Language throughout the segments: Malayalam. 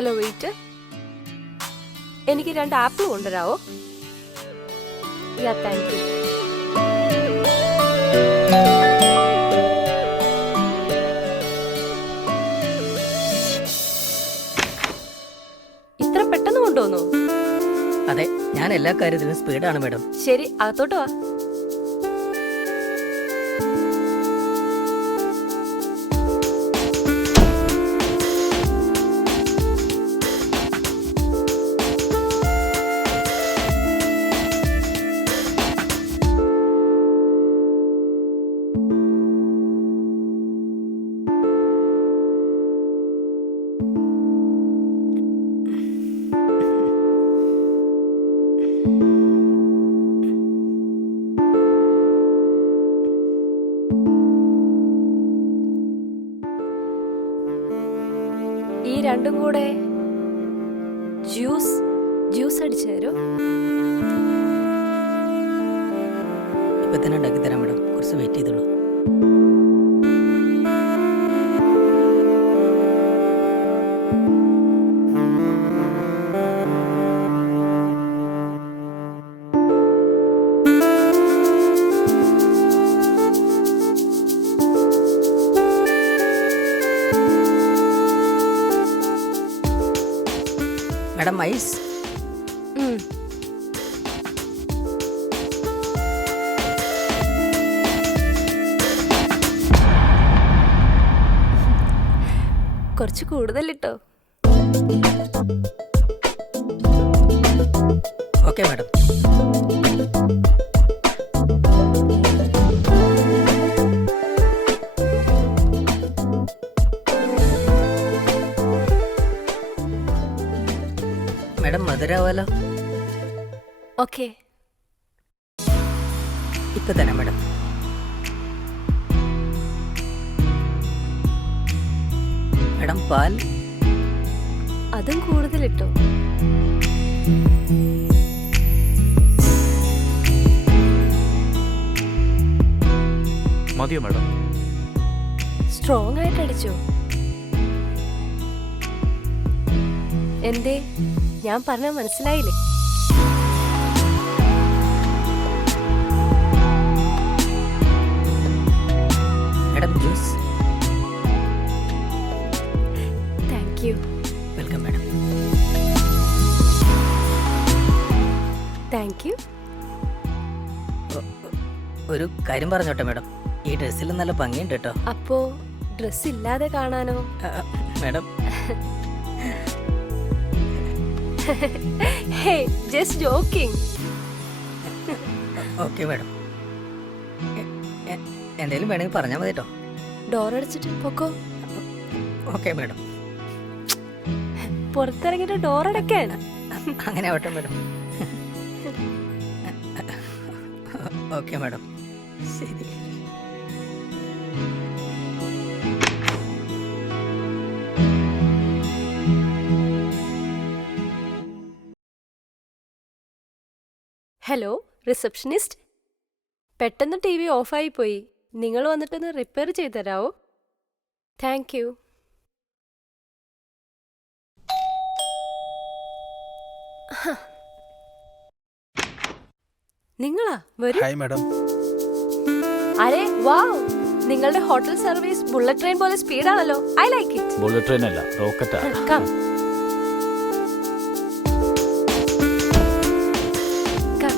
ഹലോ വെയിറ്റ്, എനിക്ക് 2 ആപ്പിൾ കൊണ്ടുവരാവോ? Yeah, thank you. ഇത്ര പെട്ടെന്ന് കൊണ്ടുവന്നു? അതെ, ഞാൻ എല്ലാ കാര്യത്തിലും സ്പീഡാണ് മാഡം. ശരി, അകത്തോട്ട് വാ. ഈ രണ്ടും കൂടെ ജ്യൂസ് അടിച്ചു തരോ? ഇപ്പൊ തന്നെ ഉണ്ടാക്കി തരാം മാഡം, കുറച്ച് വെയിറ്റ് ചെയ്തോളൂ. Madam ice. കുറച്ച് കൂടുതലിട്ടോ. Okay madam. മാഡം മധുരാവാലോ? ഓക്കെ. ഇപ്പൊ തന്നെ മാഡം. മാഡം പാൽ. അതും കൂടുതലിട്ടോ. മതിയോ മാഡം? സ്ട്രോങ് ആയിട്ട് അടിച്ചോ? എന്തേ, ഞാൻ പറഞ്ഞ മനസ്സിലായില്ലേ? Madam juice. Thank you. Welcome madam. Thank you. ഒരു കാര്യം പറഞ്ഞോട്ടെ മാഡം, ഈ ഡ്രസ്സിൽ നല്ല ഭംഗിയുണ്ട് കേട്ടോ. അപ്പോ ഡ്രസ് ഇല്ലാതെ കാണാനോ? മാഡം ഹേ, ജസ്റ്റ് ജോക്കിംഗ്. ഓക്കെ മാഡം, എന്തെങ്കിലും വേണമെങ്കിൽ പറഞ്ഞാൽ മതി കേട്ടോ. ഡോർ അടച്ചിട്ട് പൊക്കോ. Okay madam. പുറത്തിറങ്ങിട്ട് ഡോർ അടയ്ക്കാൻ. അങ്ങനെ ആവട്ടെ മാഡം. ഓക്കെ മാഡം, ശരി. ഹലോ റിസപ്ഷനിസ്റ്റ്, പെട്ടെന്ന് ടി വി ഓഫായി പോയി. നിങ്ങൾ വന്നിട്ടൊന്ന് റിപ്പയർ ചെയ്ത് തരാമോ? Thank you. നിങ്ങളാ? വരൂ. Hi madam. അരെ വാവ്, നിങ്ങളുടെ ഹോട്ടൽ സർവീസ് ബുള്ളറ്റ് ട്രെയിൻ പോലെ സ്പീഡാണല്ലോ. I like it. Bullet train അല്ല, റോക്കറ്റാ. Come come.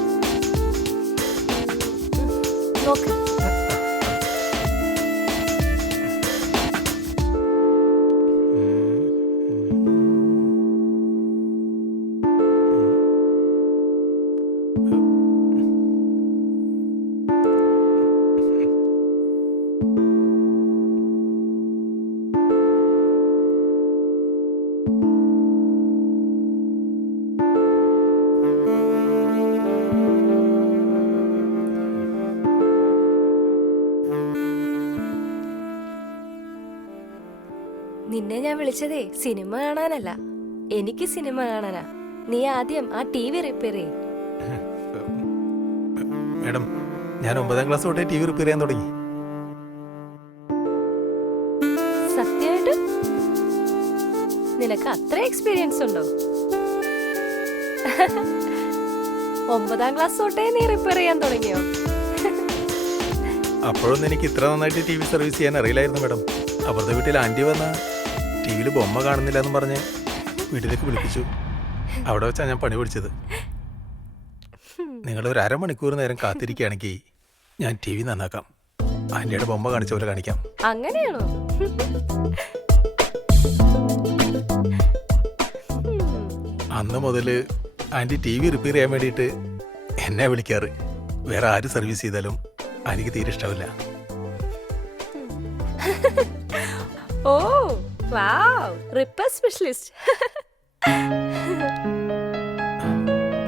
നോക്ക്. നിന്നെ ഞാൻ വിളിച്ചതേ സിനിമ കാണാനല്ല, എനിക്ക് സിനിമ കാണാനാ. നീ ആദ്യം ആ ടി വി റിപ്പയർ ചെയ്യ്. മാഡം, ഞാൻ 9ാം ക്ലാസ് തൊട്ടേ ടി വി റിപ്പയർ ചെയ്യാൻ തുടങ്ങി. സത്യമായിട്ട് നിനക്ക് അത്ര എക്സ്പീരിയൻസ് ഉണ്ടോ? 9ാം ക്ലാസ് തൊട്ടേ നീ റിപ്പയർ ചെയ്യാൻ തുടങ്ങിയോ? അപ്പോഴൊന്നും എനിക്ക് ഇത്ര നന്നായിട്ട് ടി വി സർവീസ് ചെയ്യാൻ അറിയില്ലായിരുന്നു മാഡം. അപ്പുറത്തെ വീട്ടിൽ ആൻറ്റി വന്ന ടി വിയിൽ ബൊമ്മ കാണുന്നില്ല എന്ന് പറഞ്ഞ് വീട്ടിലേക്ക് വിളിപ്പിച്ചു. അവിടെ വെച്ചാണ് ഞാൻ പണി പിടിച്ചത്. നിങ്ങൾ ഒരു അരമണിക്കൂർ നേരം കാത്തിരിക്കുകയാണെങ്കിൽ ഞാൻ ടി വി നന്നാക്കാം. ആൻറ്റിയുടെ ബൊമ്മ കാണിച്ച പോലെ കാണിക്കാം. അങ്ങനെയാണോ? അന്ന് മുതൽ ആൻറ്റി ടി വി റിപ്പയർ ചെയ്യാൻ വേണ്ടിയിട്ട് എന്നെ വിളിക്കാറ്. വേറെ ആര് സർവീസ് ചെയ്താലും എനിക്ക് തീരെ ഇഷ്ടമില്ല. Oh wow, repair specialist.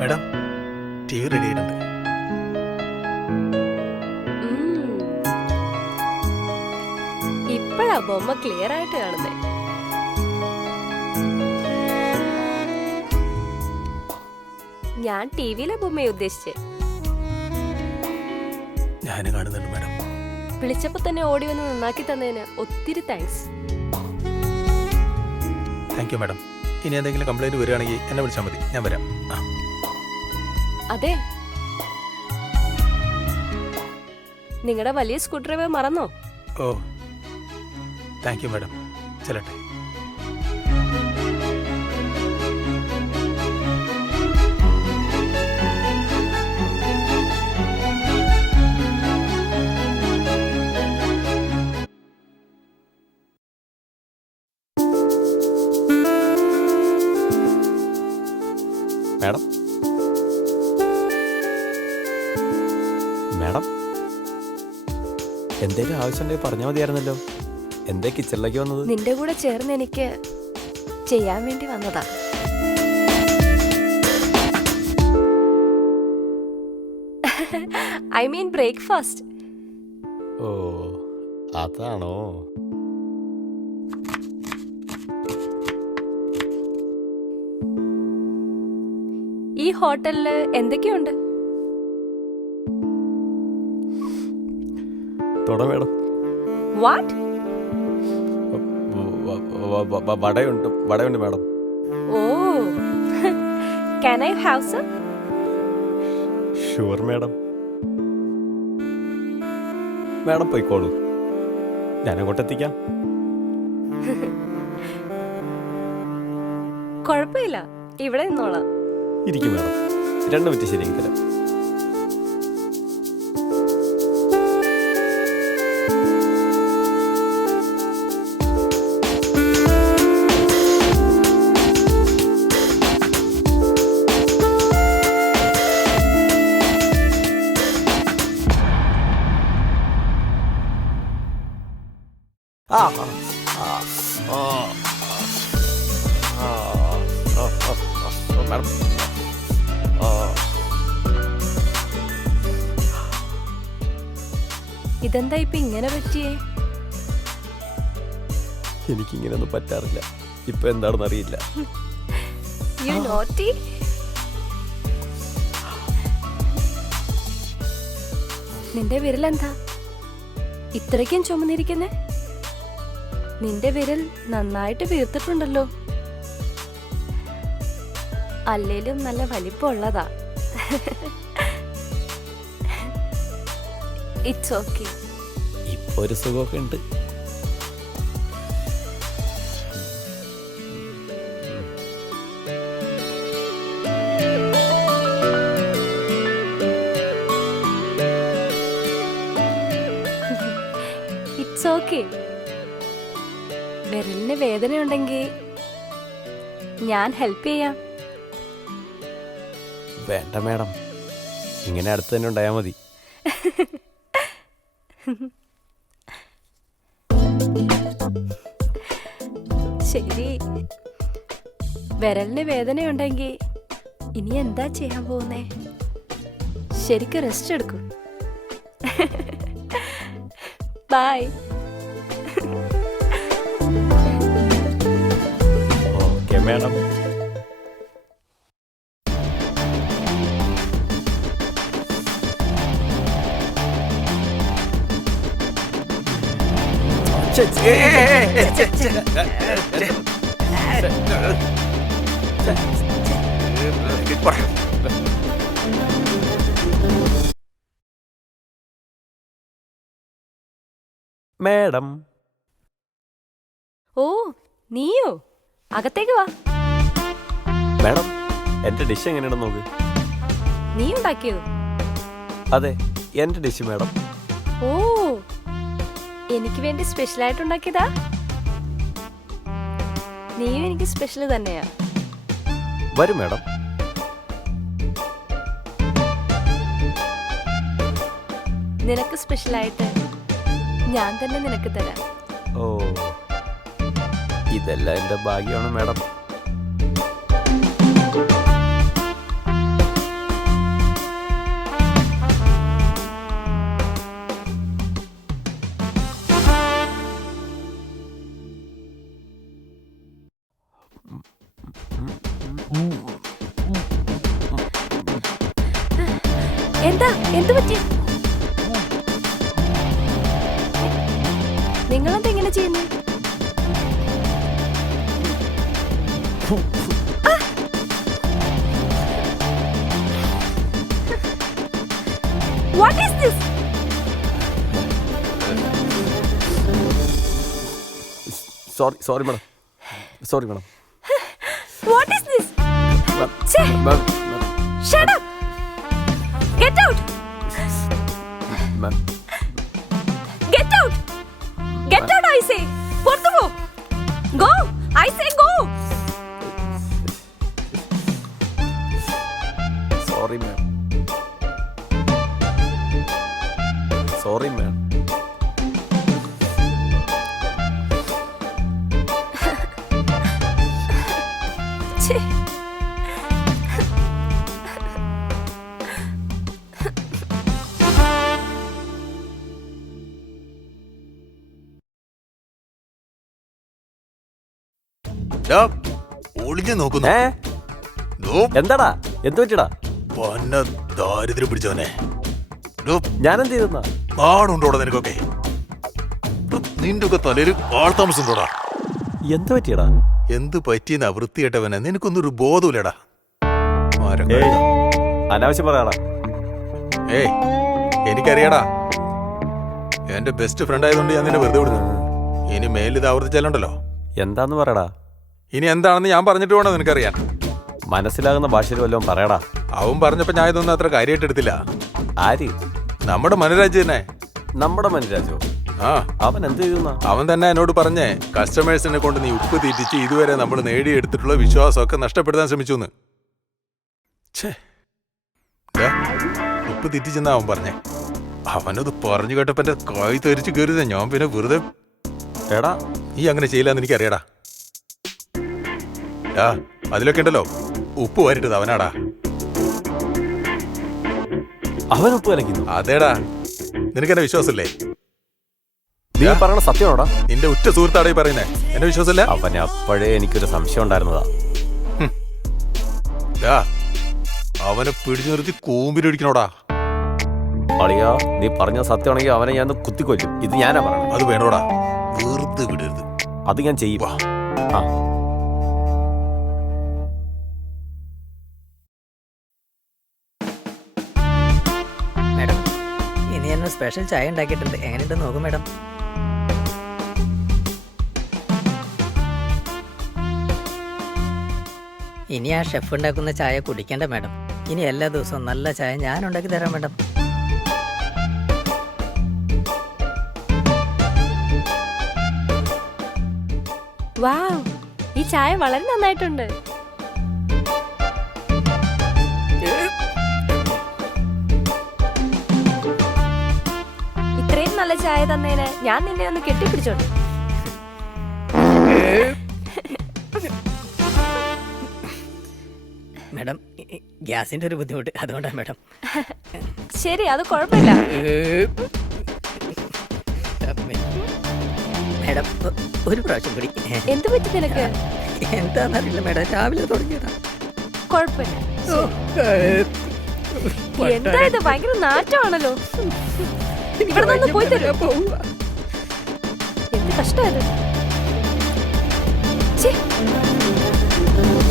Madam, T V ready ആയിട്ടുണ്ട്. ഇപ്പോഴാ ബൊമ്മ ക്ലിയർ ആയിട്ട് കാണുന്നേ. ഞാൻ ടി വിയിലെ ബൊമ്മയെ ഉദ്ദേശിച്ചേ. ഞാൻ കാണുന്നുണ്ട് മാഡം. വിളിച്ചപ്പോ തന്നെ ഓടി വന്ന് നന്നാക്കി തന്നതിന് ഒത്തിരി താങ്ക്സ്. Thank you madam. ഇനി എന്തെങ്കിലും കംപ്ലൈന്റ് വരികയാണെങ്കിൽ എന്നെ വിളിച്ചാൽ മതി, ഞാൻ വരാം. അതെ, നിങ്ങളുടെ വലിയ സ്ക്രൂ ഡ്രൈവർ മറന്നോ? Oh thank you madam. ചെല്ലട്ടെ. മാഡം, മാഡം, എന്തേലും ആവശ്യമുണ്ടെങ്കിൽ പറഞ്ഞാൽ മതിയായിരുന്നല്ലോ. എന്തേ കിച്ചണിലേക്ക് വന്നത്? നിന്റെ കൂടെ ചേർന്ന് എനിക്ക് ചെയ്യാൻ വേണ്ടി വന്നതാ. I mean breakfast. ഓ അതാണോ? ഈ ഹോട്ടലില് എന്തൊക്കെയുണ്ട്? Madam, what? വടയുണ്ട് madam. Oh, can I have some? Sure madam. Madam പോയിക്കോളൂ, ഞാനങ്ങോട്ട് എത്തിക്കാം. കുഴപ്പമില്ല, ഇവിടെ നിന്നോളാം. ഇരിക്കും മാഡം, 2 മിനിറ്റ് ശരിയാക്കി തരാം. മാഡം, ഇതെന്താ ഇപ്പൊ ഇങ്ങനെ പറ്റിയേ? എനിക്കിങ്ങനെയൊന്നും പറ്റാറില്ല. ഇപ്പൊ എന്താണെന്ന് അറിയില്ല. You naughty. നിന്റെ വിരലെന്താ ഇത്രയ്ക്കും ചുമന്നിരിക്കുന്നേ? നിന്റെ വിരൽ നന്നായിട്ട് വീർത്തിട്ടുണ്ടല്ലോ. അല്ലേലും നല്ല വലിപ്പമുള്ളതാ. It's okay. ഇപ്പൊ ഒരു സുഖമൊക്കെ ഉണ്ട്. It's okay. വിരലിന് വേദനയുണ്ടെങ്കിൽ ഞാൻ ഹെൽപ്പ് ചെയ്യാം. വേണ്ട മാഡം, ഇങ്ങനെ അടുത്ത് തന്നെ ഉണ്ടായാൽ മതി. ശരി, വിരലിന് വേദനയുണ്ടെങ്കിൽ ഇനി എന്താ ചെയ്യാൻ പോകുന്നേ? ശരിക്കും റെസ്റ്റ് എടുക്കും. ബൈ. Okay madam. മാഡം ഓ നീയോ? അകത്തേക്ക് വാ. മാഡം എന്റെ ഡിഷ് എങ്ങനെയാണെന്ന് നോക്ക്. നീ ഉണ്ടാക്കിയോ? അതെ, എന്റെ ഡിഷ് മാഡം. ഓ എനിക്ക് വേണ്ടി സ്പെഷ്യലായിട്ട് ഉണ്ടാക്കിയതാ? നീയും എനിക്ക് സ്പെഷ്യൽ തന്നെയാ. വരും മാഡം. നിനക്ക് സ്പെഷ്യലായിട്ട് ഞാൻ തന്നെ നിനക്ക് തരാം. ഓ, ഇതെല്ലാം എന്റെ ഭാഗ്യമാണ് മാഡം. എന്താ എന്ത് പറ്റി? നിങ്ങളെന്താ ഇങ്ങനെ ചെയ്യുന്നു? What is this? Sorry madam. Sorry madam. What is this? Che, shut up. Get out. Get out. Get out, I say. പുറത്തു പോ. Go. I say go. Sorry ma'am. Sorry ma'am. Che. ഒളിഞ്ഞു നോക്കുന്നു. എന്താടാ? എന്ത് പറ്റിടാ? ദാരിദ്ര്യം പിടിച്ചവനെ. ഞാനെന്ത് ചെയ്തെന്നാ? ആടുണ്ടോടാ നിനക്കൊക്കെ? നിന്റെ ഒക്കെ തലയിൽ ആൾ താമസമുണ്ടോടാ? എന്ത് പറ്റിയടാ? എന്ത് പറ്റിയെന്നാ വൃത്തികെട്ടവനെ? നിനക്കൊന്നൊരു ബോധമില്ലടാ. അനാവശ്യം പറയാടാ. ഏയ് എനിക്കറിയാടാ, എന്റെ ബെസ്റ്റ് ഫ്രണ്ട് ആയതുകൊണ്ട് ഞാൻ നിന്നെ വെറുതെ വിടുന്നു. ഇനി മേലിത് ആവർത്തിച്ചാലുണ്ടല്ലോ. എന്താന്ന് പറയടാ. ഇനി എന്താണെന്ന് ഞാൻ പറഞ്ഞിട്ട് വേണോ നിനക്കറിയാൻ? മനസ്സിലാകുന്ന ഭാഷയിൽ വല്ലതും പറയടാ. അവൻ പറഞ്ഞപ്പോ ഞാൻ ഇതൊന്നും അത്ര കാര്യമായിട്ട് എടുത്തില്ല. ആര്? നമ്മുടെ മനുരാജ് തന്നെ. നമ്മുടെ മനുരാജോ? ആ, അവൻ എന്ത് ചെയ്യുന്ന? അവൻ തന്നെ എന്നോട് പറഞ്ഞേ കസ്റ്റമേഴ്സിനെ കൊണ്ട് നീ ഉപ്പ് തീറ്റിച്ച് ഇതുവരെ നമ്മൾ നേടിയെടുത്തിട്ടുള്ള വിശ്വാസമൊക്കെ നഷ്ടപ്പെടുത്താൻ ശ്രമിച്ചു എന്ന്. ഉപ്പ് തീറ്റിച്ചെന്നാ അവൻ പറഞ്ഞേ. അവനത് പറഞ്ഞു കേട്ടപ്പോ എന്റെ കായ് തെരിച്ച് കയറിയതാ. ഞാൻ പിന്നെ വെറുതെ എടാ നീ അങ്ങനെ ചെയ്യില്ലെന്ന് എനിക്കറിയാടാ. അതിലൊക്കെ ഉണ്ടല്ലോ ഉപ്പ് വാരിട്ടത് അവനാടാ. അവൻ ഉപ്പ് കലക്കുന്നു? അതേടാ. നിനക്കെന്നെ വിശ്വാസമില്ലേ? നീ പറയണ സത്യമാണോടാ? നിന്റെ ഉറ്റ സുഹൃത്താടേ പറയുന്നേ. എന്നെ വിശ്വാസമില്ല? അവനെ അപ്പോഴേ എനിക്കൊരു സംശയം ഉണ്ടായിരുന്നതാ. അവനെ പിടിച്ചു നിർത്തി കൂമ്പിലടിക്കണോടാ. അളിയാ, നീ പറഞ്ഞ സത്യമാണെങ്കിൽ അവനെ ഞാൻ കുത്തിക്കൊല്ലും. ഇത് ഞാനാ പറയണത്. അത് വേണോടാ, വെറുതെ വിടരുത്. അത് ഞാൻ ചെയ്യും. ആ മാഡം, ഇനി ഞാൻ സ്പെഷ്യൽ ചായ ഉണ്ടാക്കിയിട്ടുണ്ട്. എങ്ങനെയുണ്ടെന്ന് നോക്കും മാഡം. ഇനി ആ ഷെഫ് ഉണ്ടാക്കുന്ന ചായ കുടിക്കേണ്ട മാഡം. ഇനി എല്ലാ ദിവസവും നല്ല ചായ ഞാൻ ഉണ്ടാക്കി തരാം മാഡം. വാവ്, ഈ ചായ വളരെ നന്നായിട്ടുണ്ട്. ഇത്രയും നല്ല ചായ തന്നേന് ഞാൻ നിന്നെ ഒന്ന് കെട്ടിപ്പിടിച്ചോണ്ട്. മാഡം, ഗ്യാസിന്റെ ഒരു ബുദ്ധിമുട്ട്, അതുകൊണ്ടാണ് മാഡം. ശരി, അത് കുഴപ്പമില്ല. മാഡം, ഒരു പ്രാവശ്യം കൂടി. എന്ത് പറ്റി നിനക്ക്? എന്താന്നറിയില്ല മാഡം, രാവിലെ തുടങ്ങിയതാ. കുഴപ്പമില്ല. എന്താ ഇത്? ഭയങ്കര നാറ്റമാണല്ലോ. ഇവിടെ നിന്ന് പോയി തരും. എന്ത് കഷ്ടമായത്.